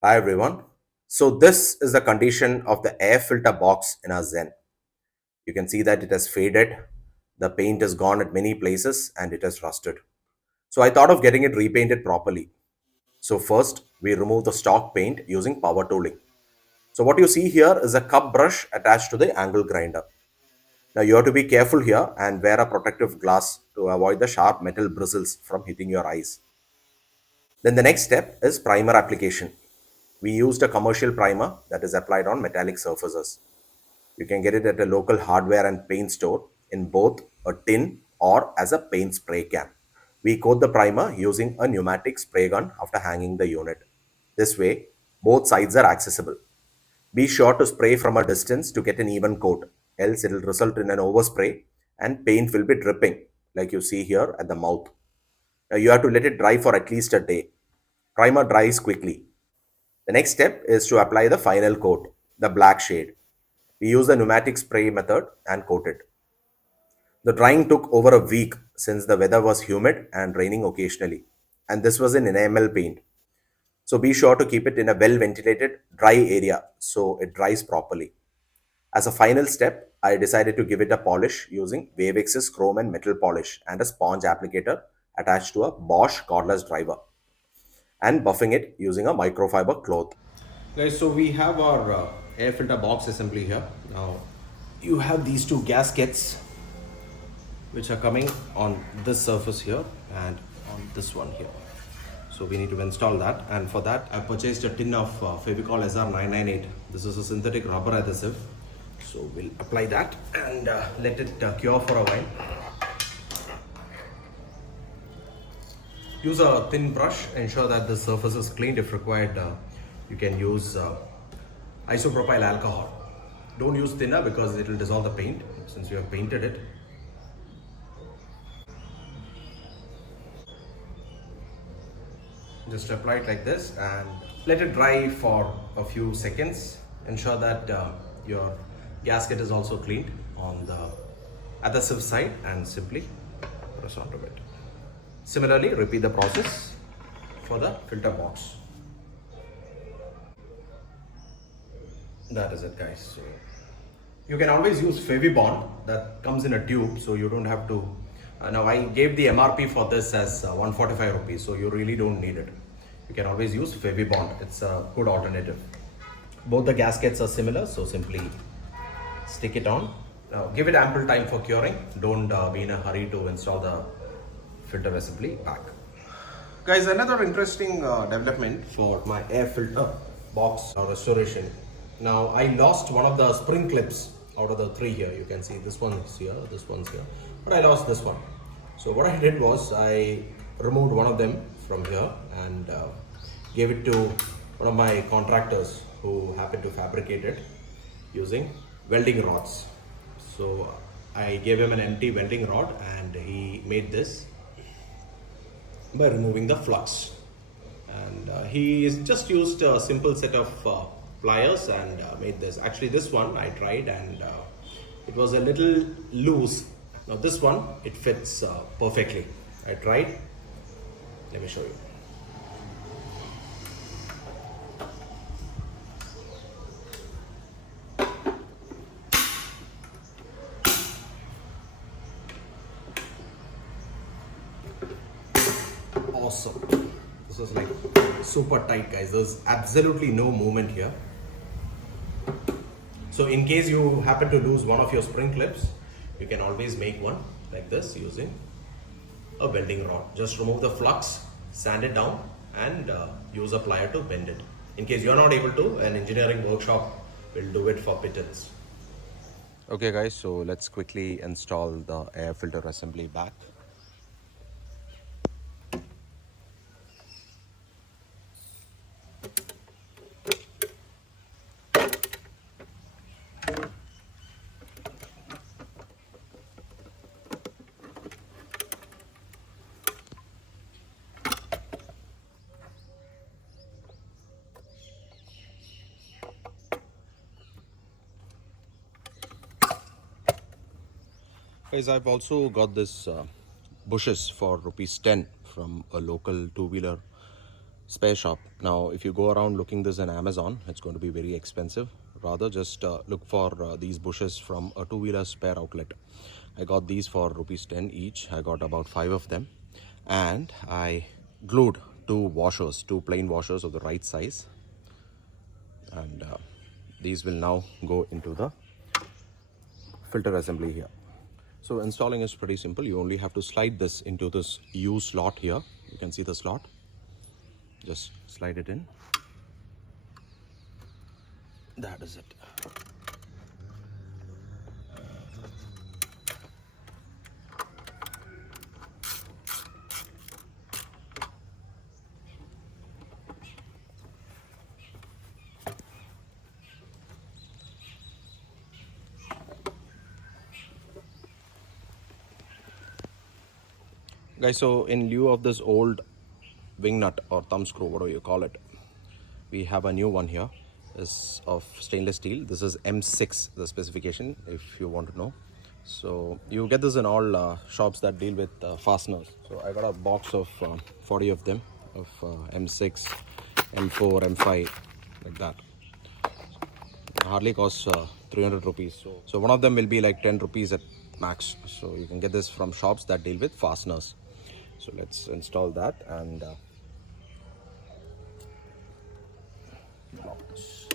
Hi everyone. So this is the condition of the air filter box in our Zen. You can see that it has faded, the paint is gone at many places and it has rusted. So I thought of getting it repainted properly. So first we remove the stock paint using power tooling. So what you see here is a cup brush attached to the angle grinder. Now you have to be careful here and wear a protective glass to avoid the sharp metal bristles from hitting your eyes. Then the next step is primer application. We used a commercial primer that is applied on metallic surfaces. You can get it at a local hardware and paint store in both a tin or as a paint spray can. We coat the primer using a pneumatic spray gun after hanging the unit. This way, both sides are accessible. Be sure to spray from a distance to get an even coat, else it will result in an overspray and paint will be dripping, like you see here at the mouth. Now you have to let it dry for at least a day. Primer dries quickly. The next step is to apply the final coat, the black shade. We use the pneumatic spray method and coat it. The drying took over a week since the weather was humid and raining occasionally. And this was in enamel paint. So be sure to keep it in a well ventilated, dry area so it dries properly. As a final step, I decided to give it a polish using Wavex's chrome and metal polish and a sponge applicator attached to a Bosch cordless driver and buffing it using a microfiber cloth. Guys, so we have our air filter box assembly here. Now, you have these two gaskets which are coming on this surface here and on this one here. So we need to install that, and for that I purchased a tin of Fevicol SR998. This is a synthetic rubber adhesive. So we'll apply that and let it cure for a while. Use a thin brush, ensure that the surface is cleaned. If required, you can use isopropyl alcohol. Don't use thinner because it will dissolve the paint since you have painted it. Just apply it like this and let it dry for a few seconds. Ensure that your gasket is also cleaned on the adhesive side and simply press onto it. Similarly, repeat the process for the filter box. That is it, guys. So you can always use Fevibond that comes in a tube, so you don't have to. Now I gave the MRP for this as 145 rupees, so you really don't need it. You can always use Fevibond. It's a good alternative. Both the gaskets are similar, so simply stick it on. Now give it ample time for curing. Don't be in a hurry to install the filter assembly back. Guys, another interesting development for my air filter box restoration. Now I lost one of the spring clips out of the three here. You can see this one's here, this one's here, but I lost this one. So what I did was I removed one of them from here and gave it to one of my contractors who happened to fabricate it using welding rods. So I gave him an empty welding rod and he made this by removing the flux, and he is just used a simple set of pliers and made this. Actually this one I tried and it was a little loose. Now this one it fits perfectly. I tried, let me show you. Awesome. This is like super tight, guys. There's absolutely no movement here. So in case you happen to lose one of your spring clips, you can always make one like this using a welding rod. Just remove the flux, sand it down and use a plier to bend it. In case you're not able to, an engineering workshop will do it for pittance. Okay guys, so let's quickly install the air filter assembly back. Guys, I've also got this bushes for rupees 10 from a local two-wheeler spare shop. Now if you go around looking this on Amazon, it's going to be very expensive. Rather just look for these bushes from a two-wheeler spare outlet. I got these for rupees 10 each. I got about 5 of them, and I glued two plain washers of the right size, and these will now go into the filter assembly here. So installing is pretty simple. You only have to slide this into this U slot here. You can see the slot. Just slide it in. That is it. Guys, so in lieu of this old wing nut or thumb screw, whatever you call it, we have a new one here. Is of stainless steel. This is M6, the specification, if you want to know. So you get this in all shops that deal with fasteners. So I got a box of 40 of them, of M6, M4, M5, like that. Hardly costs 300 rupees. So one of them will be like 10 rupees at max. So you can get this from shops that deal with fasteners. So let's install that and blocks.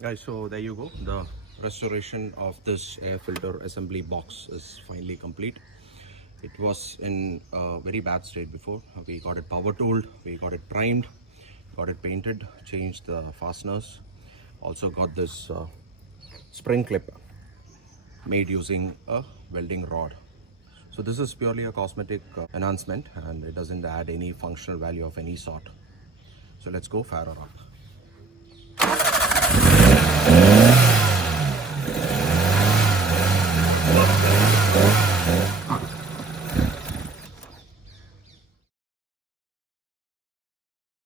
Guys, so there you go. The restoration of this air filter assembly box is finally complete. It was in a very bad state before. We got it power tooled, we got it primed, got it painted, changed the fasteners. Also got this spring clip made using a welding rod. So this is purely a cosmetic enhancement, and it doesn't add any functional value of any sort. So let's go fire her up.